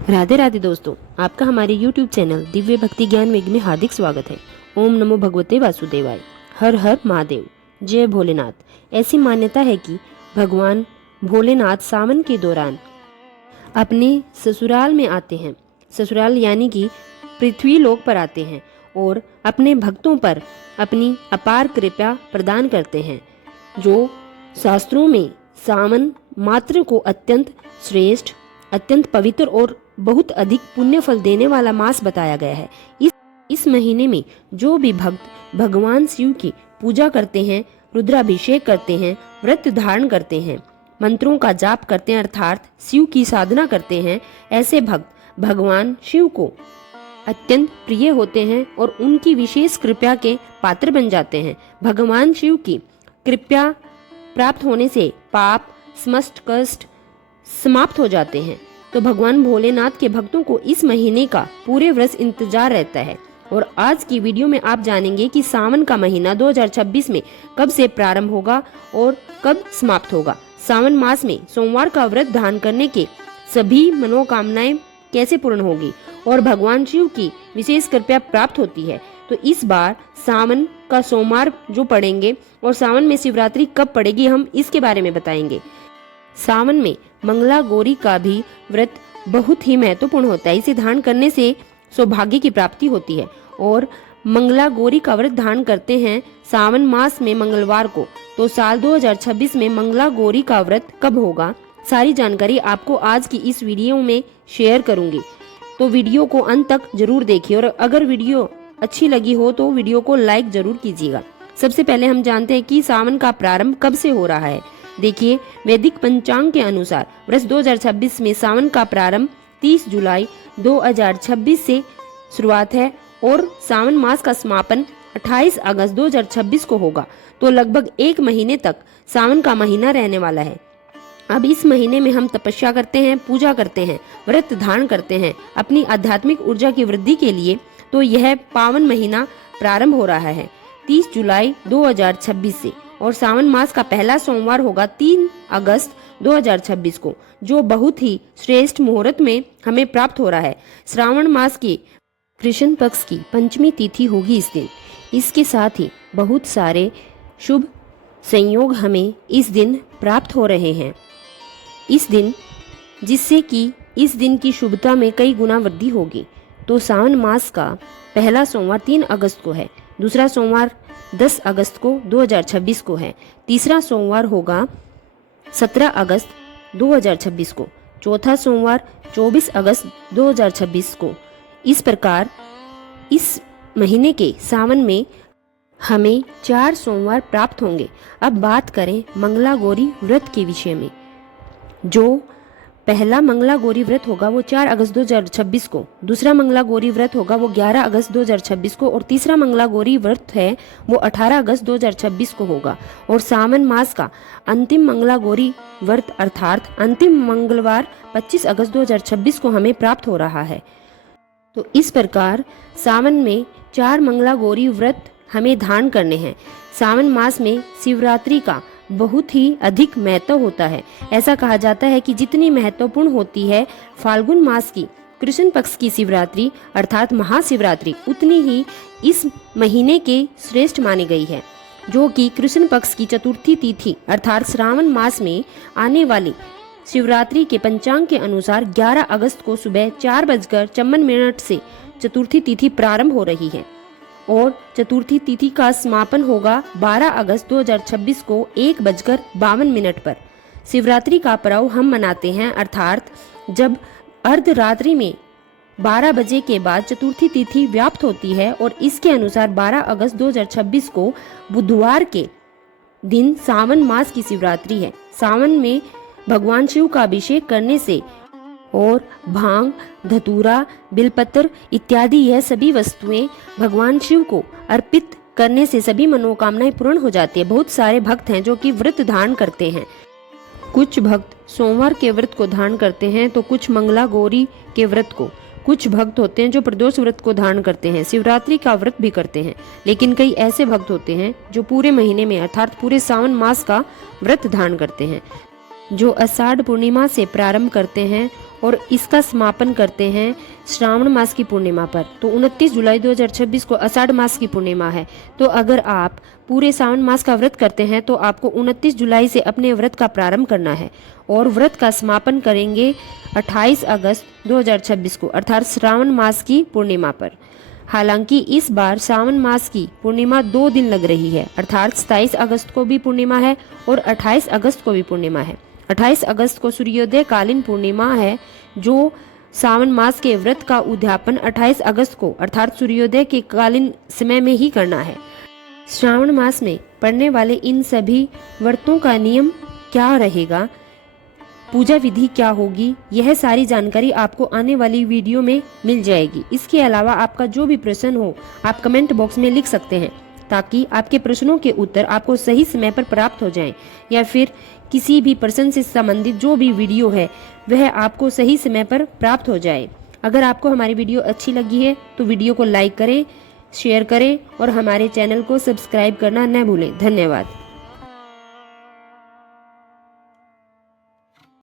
राधे राधे दोस्तों, आपका हमारे YouTube चैनल दिव्य भक्ति ज्ञान वेग में हार्दिक स्वागत है। ओम नमो भगवते वासुदेवाय। हर हर महादेव। जय भोलेनाथ। ऐसी मान्यता है कि भगवान भोलेनाथ सावन के दौरान अपने ससुराल में आते हैं। ससुराल यानी कि पृथ्वी लोक पर आते हैं और अपने भक्तों पर अपनी अपार कृपा प्रदान करते हैं। जो शास्त्रों में सावन मात्र को अत्यंत श्रेष्ठ, अत्यंत पवित्र और बहुत अधिक पुण्य फल देने वाला मास बताया गया है। इस महीने में जो भी भक्त भगवान शिव की पूजा करते हैं, रुद्राभिषेक करते हैं, व्रत धारण करते हैं, मंत्रों का जाप करते हैं अर्थात शिव की साधना करते हैं, ऐसे भक्त भगवान शिव को अत्यंत प्रिय होते हैं और उनकी विशेष कृपा के पात्र बन जाते हैं। भगवान शिव की कृपा प्राप्त होने से पाप, समस्त कष्ट समाप्त हो जाते हैं। तो भगवान भोलेनाथ के भक्तों को इस महीने का पूरे वर्ष इंतजार रहता है। और आज की वीडियो में आप जानेंगे कि सावन का महीना 2026 में कब से प्रारंभ होगा और कब समाप्त होगा। सावन मास में सोमवार का व्रत धारण करने के सभी मनोकामनाएं कैसे पूर्ण होगी और भगवान शिव की विशेष कृपा प्राप्त होती है। तो इस बार सावन का सोमवार जो पड़ेंगे और सावन में शिवरात्रि कब पड़ेगी, हम इसके बारे में बताएंगे। सावन में मंगला गौरी का भी व्रत बहुत ही महत्वपूर्ण होता है। इसे धारण करने से सौभाग्य की प्राप्ति होती है और मंगला गौरी का व्रत धारण करते हैं सावन मास में मंगलवार को। तो साल 2026 में मंगला गौरी का व्रत कब होगा, सारी जानकारी आपको आज की इस वीडियो में शेयर करूंगी। तो वीडियो को अंत तक जरूर देखिए और अगर वीडियो अच्छी लगी हो तो वीडियो को लाइक जरूर कीजिएगा। सबसे पहले हम जानते हैं कि सावन का प्रारंभ कब से हो रहा है। देखिए, वैदिक पंचांग के अनुसार वर्ष 2026 में सावन का प्रारंभ 30 जुलाई 2026 से शुरुआत है और सावन मास का समापन 28 अगस्त 2026 को होगा। तो लगभग एक महीने तक सावन का महीना रहने वाला है। अब इस महीने में हम तपस्या करते हैं, पूजा करते हैं, व्रत धारण करते हैं अपनी आध्यात्मिक ऊर्जा की वृद्धि के लिए। तो यह पावन महीना प्रारंभ हो रहा है 30 जुलाई 2026 से और सावन मास का पहला सोमवार होगा 3 अगस्त 2026 को, जो बहुत ही श्रेष्ठ मुहूर्त में हमें प्राप्त हो रहा है। श्रावण मास की कृष्ण पक्ष की पंचमी तिथि होगी इस दिन। इसके साथ ही बहुत सारे शुभ संयोग हमें इस दिन प्राप्त हो रहे हैं इस दिन, जिससे कि इस दिन की शुभता में कई गुना वृद्धि होगी। तो सावन मास का पहला सोमवार 3 अगस्त को है, दूसरा सोमवार 10 अगस्त को 2026 को है, तीसरा सोमवार होगा 17 अगस्त 2026 को, चौथा सोमवार 24 अगस्त 2026 को। इस प्रकार इस महीने के सावन में हमें 4 सोमवार प्राप्त होंगे। अब बात करें मंगला गौरी व्रत के विषय में। जो पहला मंगला गौरी व्रत होगा वो 4 अगस्त 2026 को, दूसरा मंगला गौरी व्रत होगा वो 11 अगस्त 2026 को और तीसरा मंगला गौरी व्रत है वो 18 अगस्त 2026 को होगा। और सावन मास का अंतिम मंगला गौरी व्रत अर्थात अंतिम मंगलवार 25 अगस्त 2026 को हमें प्राप्त हो रहा है। तो इस प्रकार सावन में 4 मंगला गौरी व्रत हमें धारण करने हैं। सावन मास में शिवरात्रि का बहुत ही अधिक महत्व होता है। ऐसा कहा जाता है कि जितनी महत्वपूर्ण होती है फाल्गुन मास की कृष्ण पक्ष की शिवरात्रि अर्थात महाशिवरात्रि, उतनी ही इस महीने के श्रेष्ठ मानी गई है, जो कि कृष्ण पक्ष की चतुर्थी तिथि अर्थात श्रावण मास में आने वाली शिवरात्रि के पंचांग के अनुसार 11 अगस्त को सुबह 4:54 से चतुर्थी तिथि प्रारंभ हो रही है और चतुर्थी तिथि का समापन होगा 12 अगस्त 2026 को 1:52 पर। शिवरात्रि का पर्व हम मनाते हैं अर्थात जब अर्धरात्रि में 12 बजे के बाद चतुर्थी तिथि व्याप्त होती है और इसके अनुसार 12 अगस्त 2026 को बुधवार के दिन सावन मास की शिवरात्रि है। सावन में भगवान शिव का अभिषेक करने से और भांग, धतूरा, बिलपत्र इत्यादि यह सभी वस्तुएं भगवान शिव को अर्पित करने से सभी मनोकामनाएं पूर्ण हो जाती है। बहुत सारे भक्त हैं जो कि व्रत धारण करते हैं। कुछ भक्त सोमवार के व्रत को धारण करते हैं तो कुछ मंगला गौरी के व्रत को, कुछ भक्त होते हैं जो प्रदोष व्रत को धारण करते हैं, शिवरात्रि का व्रत भी करते हैं। लेकिन कई ऐसे भक्त होते हैं जो पूरे महीने में अर्थात पूरे सावन मास का व्रत धारण करते हैं, जो आषाढ़ पूर्णिमा से प्रारंभ करते हैं और इसका समापन करते हैं श्रावण मास की पूर्णिमा पर। तो 29 जुलाई 2026 को आषाढ़ मास की पूर्णिमा है। तो अगर आप पूरे सावन मास का व्रत करते हैं तो आपको 29 जुलाई से अपने व्रत का प्रारंभ करना है और व्रत का समापन करेंगे 28 अगस्त 2026 को, अर्थात श्रावण मास की पूर्णिमा पर। हालांकि इस बार सावन मास की पूर्णिमा 2 दिन लग रही है, अर्थात 27 अगस्त को भी पूर्णिमा है और 28 अगस्त को भी पूर्णिमा है। 28 अगस्त को सूर्योदय कालीन पूर्णिमा है, जो सावन मास के व्रत का उद्यापन 28 अगस्त को अर्थात सूर्योदय के कालीन समय में ही करना है। श्रावण मास में पड़ने वाले इन सभी व्रतों का नियम क्या रहेगा, पूजा विधि क्या होगी, यह सारी जानकारी आपको आने वाली वीडियो में मिल जाएगी। इसके अलावा आपका जो भी प्रश्न हो आप कमेंट बॉक्स में लिख सकते हैं, ताकि आपके प्रश्नों के उत्तर आपको सही समय पर प्राप्त हो जाएं, या फिर किसी भी प्रश्न से संबंधित जो भी वीडियो है वह आपको सही समय पर प्राप्त हो जाए। अगर आपको हमारी वीडियो अच्छी लगी है तो वीडियो को लाइक करें, शेयर करें और हमारे चैनल को सब्सक्राइब करना न भूलें। धन्यवाद।